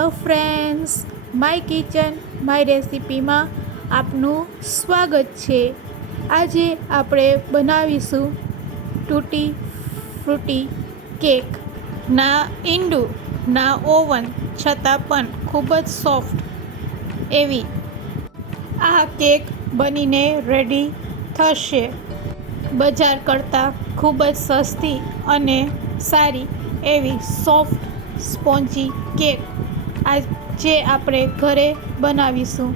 Hello friends, my kitchen my રેસિપીમાં આપનું સ્વાગત છે। આજે આપણે બનાવીશું ટૂટી ફ્રૂટી કેક। ના ઈંડું ના ઓવન છતાં પણ ખૂબ જ સોફ્ટ એવી આ કેક બનીને રેડી થશે। બજાર કરતાં ખૂબ જ સસ્તી અને સારી એવી સોફ્ટ સ્પોન્જી કેક આજે આપણે ઘરે બનાવીશું।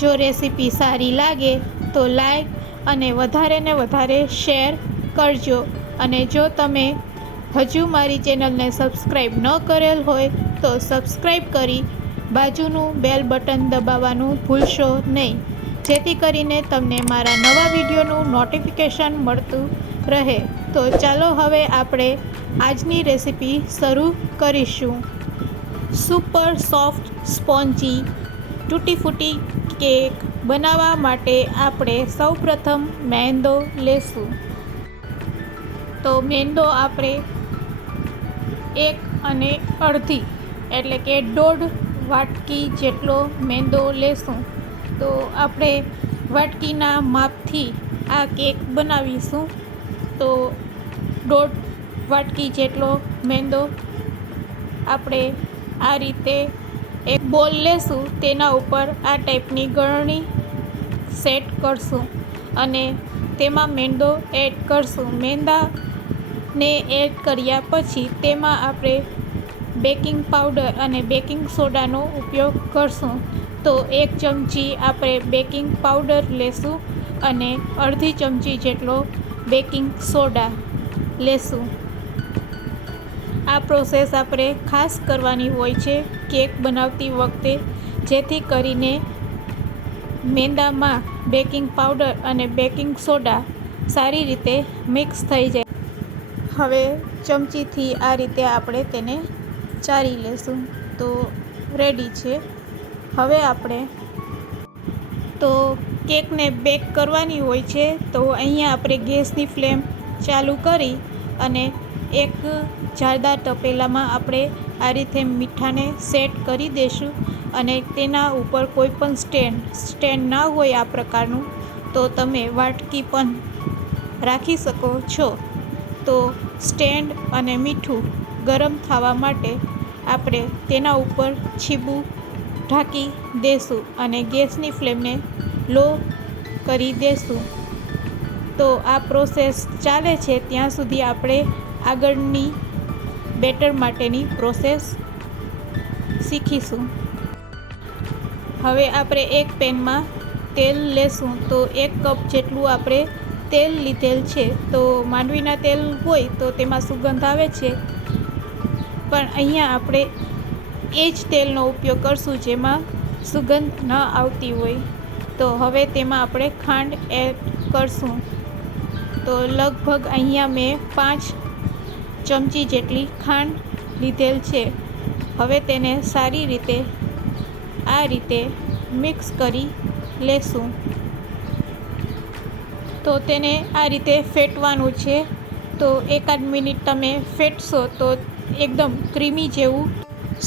જો રેસીપી સારી લાગે તો લાઈક અને વધારે ને વધારે શેર કરજો। અને જો તમે હજુ મારી ચેનલને સબસ્ક્રાઈબ ન કરેલ હોય તો સબસ્ક્રાઈબ કરી બાજુનું બેલ બટન દબાવવાનું ભૂલશો નહીં, જેથી કરીને તમને મારા નવા વિડીયોનું નોટિફિકેશન મળતું રહે। તો ચાલો હવે આપણે આજની રેસીપી શરૂ કરીશું। સુપર સોફ્ટ સ્પોન્જી ટૂટી ફ્રૂટી કેક બનાવવા માટે આપણે સૌપ્રથમ મેંદો લેશું। તો મેંદો આપણે 1 અને અડધી એટલે કે 1.5 વાટકી જેટલો મેંદો લેશું। તો આપણે વાટકીના માપથી આ કેક બનાવીશું। તો 1.5 વાટકી જેટલો મેંદો આપણે આ રીતે એક બોલ લેશું, તેના ઉપર આ ટાઈપની ગળણી સેટ કરશું અને તેમાં મેંદો એડ કરશું। મેંદાને એડ કર્યા પછી તેમાં આપણે બેકિંગ પાવડર અને બેકિંગ સોડાનો ઉપયોગ કરશું। તો 1 ચમચી આપણે બેકિંગ પાવડર લેશું અને અડધી ચમચી જેટલો બેકિંગ સોડા લેશું। આ પ્રોસેસ આપણે ખાસ કરવાની હોય છે કેક બનાવતી વખતે, જેથી કરીને મેંદામાં બેકિંગ પાવડર અને બેકિંગ સોડા સારી રીતે મિક્સ થઈ જાય। હવે ચમચીથી આ રીતે આપણે તેને ચારી લેશું। તો રેડી છે। હવે આપણે તો કેકને બેક કરવાની હોય છે, તો અહીંયા આપણે ગેસની ફ્લેમ ચાલુ કરી અને એક જાળદાર તપેલામાં આપણે આ રીતે મીઠાને સેટ કરી દઈશું। અને તેના ઉપર કોઈ પણ સ્ટેન્ડ ના હોય આ પ્રકારનું તો તમે વાટકી પણ રાખી શકો છો। તો સ્ટેન્ડ અને મીઠું ગરમ થવા માટે આપણે તેના ઉપર છીબું ઢાંકી દઈશું અને ગેસની ફ્લેમને લો કરી દઈશું। તો આ પ્રોસેસ ચાલે છે ત્યાં સુધી આપણે આગળની બેટર માટેની પ્રોસેસ શીખીશું। હવે આપણે એક પેનમાં તેલ લેશું। તો 1 કપ જેટલું આપણે તેલ લીધેલ છે। તો માંડવીના તેલ હોય તો તેમાં સુગંધ આવે છે, પણ અહીંયા આપણે એ જ તેલનો ઉપયોગ કરશું જેમાં સુગંધ ન આવતી હોય। તો હવે તેમાં આપણે ખાંડ એડ કરશું। તો લગભગ અહીંયા મેં 5 ચમચી જેટલી ખાંડ લીધેલ છે। હવે તેને સારી રીતે આ રીતે મિક્સ કરી લેશું। તો તેને આ રીતે ફેટવાનું છે। તો 1 મિનિટ તમે ફેટશો તો એકદમ ક્રીમી જેવું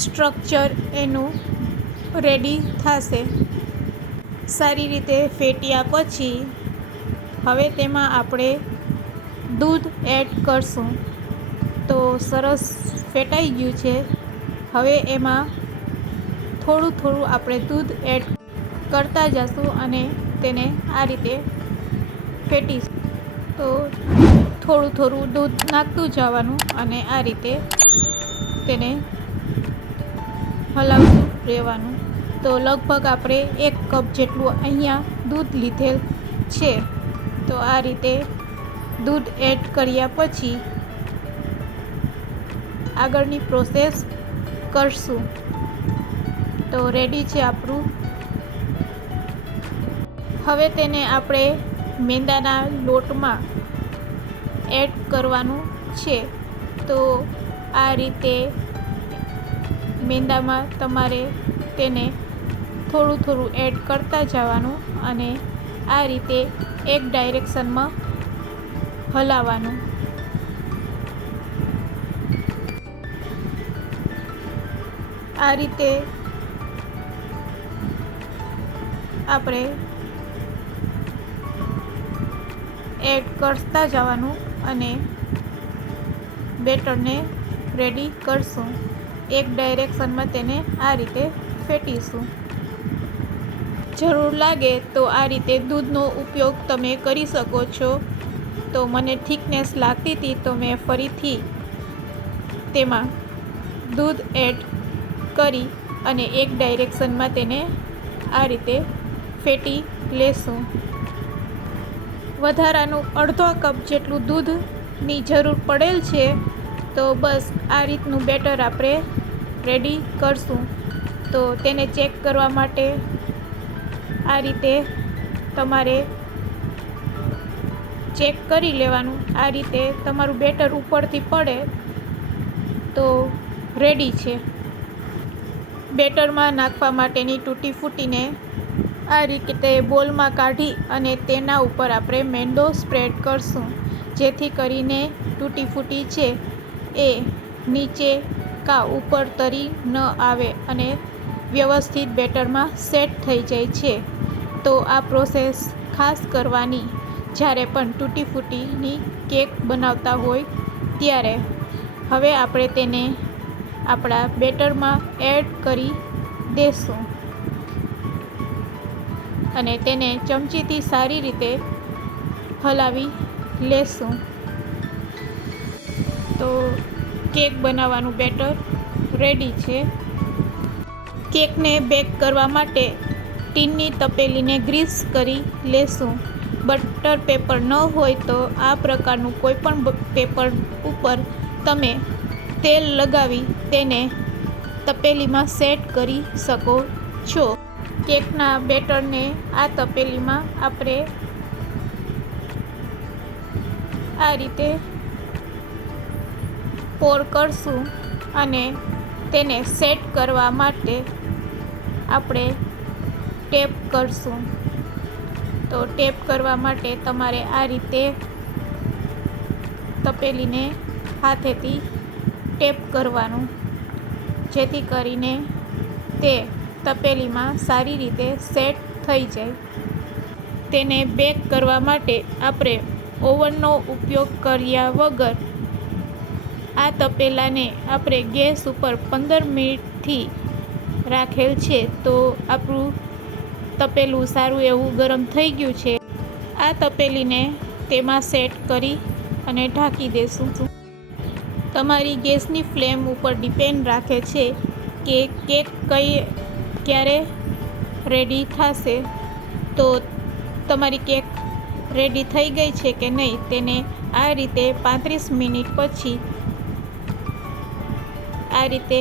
સ્ટ્રક્ચર એનું રેડી થશે। સારી રીતે ફેટ્યા પછી હવે તેમાં આપણે દૂધ એડ કરશું। તો સરસ ફેટાઈ ગયું છે। હવે એમાં થોડું થોડું આપણે દૂધ એડ કરતા જઈશું અને તેને આ રીતે ફેટીશું। તો થોડું થોડું દૂધ નાખતું જવાનું અને આ રીતે તેને હલાવતું રહેવાનું। તો લગભગ આપણે 1 કપ જેટલું અહીંયા દૂધ લીધેલ છે। તો આ રીતે દૂધ એડ કર્યા પછી આગળની પ્રોસેસ કરશું। તો રેડી છે આપણું। હવે તેને આપણે મેંદાના લોટમાં એડ કરવાનું છે। તો આ રીતે મેંદામાં તમારે તેને થોડું થોડું એડ કરતા જવાનું અને આ રીતે એક ડાયરેક્શનમાં હલાવવાનું। આ રીતે આપણે એડ કરતા જવાનું અને બેટરને રેડી કરશું. એક ડાયરેક્શનમાં તેને આ રીતે ફેટીશું. જરૂર લાગે તો આ રીતે દૂધનો ઉપયોગ તમે કરી શકો છો. તો મને થિકનેસ લાગતી હતી તો મેં ફરીથી તેમાં દૂધ એડ કરી અને એક ડાયરેક્શનમાં તેને આ રીતે ફેટી લેશું. વધારાનું અડધો કપ જેટલું દૂધની જરૂર પડેલ છે. તો બસ આ રીતનું બેટર આપણે રેડી કરશું. તો તેને ચેક કરવા માટે આ રીતે તમારે ચેક કરી લેવાનું. આ રીતે તમારું બેટર ઉપરથી પડે તો રેડી છે. બેટરમાં નાખવા માટેની તૂટી ફૂટીને આ રીતે બોલમાં કાઢી અને તેના ઉપર આપણે મેંદો સ્પ્રેડ કરશું, જેથી કરીને તૂટી ફૂટી છે એ નીચે કા ઉપર તરી ન આવે અને વ્યવસ્થિત બેટરમાં સેટ થઈ જાય છે. તો આ પ્રોસેસ ખાસ કરવાની જ્યારે પણ તૂટી ફૂટીની કેક બનાવતા હોય ત્યારે. હવે આપણે તેને આપણા બેટરમાં એડ કરી દેશું અને તેને ચમચીથી સારી રીતે હલાવી લેશું. તો કેક બનાવવાનું બેટર રેડી છે. કેકને બેક કરવા માટે ટીનની તપેલીને ગ્રીસ કરી લેશું. બટર પેપર ન હોય તો આ પ્રકારનું કોઈપણ પેપર ઉપર તમે તેલ લગાવી તેને તપેલીમાં સેટ કરી શકો છો. કેકના બેટરને આ તપેલીમાં આપણે આ રીતે પોર કરશું અને તેને સેટ કરવા માટે આપણે ટેપ કરશું. તો ટેપ કરવા માટે તમારે આ રીતે તપેલીને હાથેથી ટેપ કરવાનું, જેથી કરીને તે તપેલીમાં સારી રીતે સેટ થઈ જાય. તેને બેક કરવા માટે આપણે ઓવનનો ઉપયોગ કર્યા વગર આ તપેલાને આપણે ગેસ ઉપર 15 મિનિટથી રાખેલ છે. તો આપણું તપેલું સારું એવું ગરમ થઈ ગયું છે. આ તપેલીને તેમાં સેટ કરી અને ઢાંકી દેશું. તમારી ગેસની ફ્લેમ ઉપર ડિપેન્ડ રાખે છે કે કેક ક્યારે રેડી થશે. તો તમારી કેક રેડી થઈ ગઈ છે કે નહીં તેને આ રીતે 35 મિનિટ પછી આ રીતે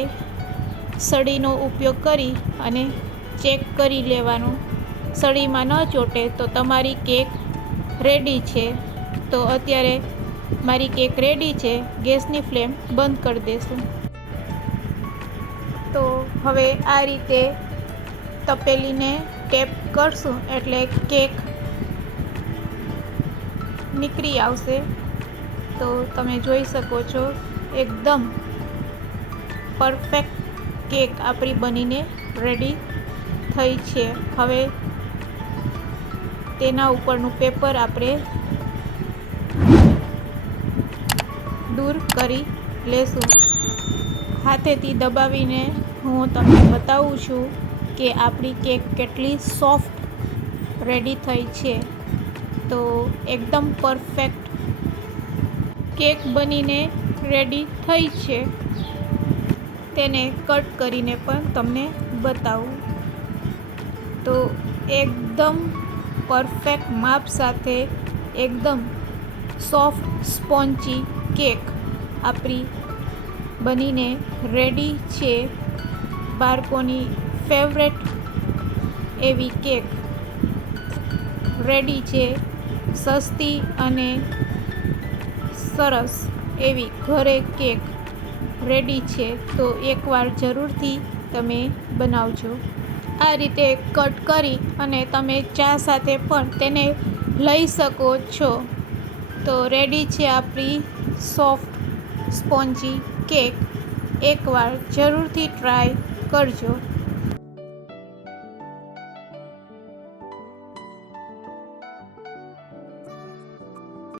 સળીનો ઉપયોગ કરી અને ચેક કરી લેવાનું. સળીમાં ન ચોંટે તો તમારી કેક રેડી છે. તો અત્યારે મારી કેક રેડી છે. ગેસની ફ્લેમ બંધ કરી દેશું. તો હવે આ રીતે તપેલીને ટેપ કરશું એટલે કેક નીકળી આવશે. તો તમે જોઈ શકો છો એકદમ પરફેક્ટ કેક આપણી બનીને રેડી થઈ છે. હવે તેના ઉપરનું પેપર આપણે દૂર કરી લેશું. હાથેથી દબાવીને હું તમને બતાવું છું કે આપણી કેક કેટલી સોફ્ટ રેડી થઈ છે. તો એકદમ પરફેક્ટ કેક બનીને રેડી થઈ છે. તેને કટ કરીને પણ તમને બતાવું. તો એકદમ પરફેક્ટ માપ સાથે એકદમ સોફ્ટ સ્પોન્જી કેક આપણી બનીને રેડી છે. બાળકોની ફેવરેટ એવી કેક રેડી છે. સસ્તી અને સરસ એવી ઘરે કેક રેડી છે. તો એકવાર જરૂરથી તમે બનાવજો. આ રીતે કટ કરી અને તમે ચા સાથે પણ તેને લઈ શકો છો. તો રેડી છે આપણી સોફ્ટ સ્પોન્જી કેક. એકવાર જરૂરથી ટ્રાય કરજો.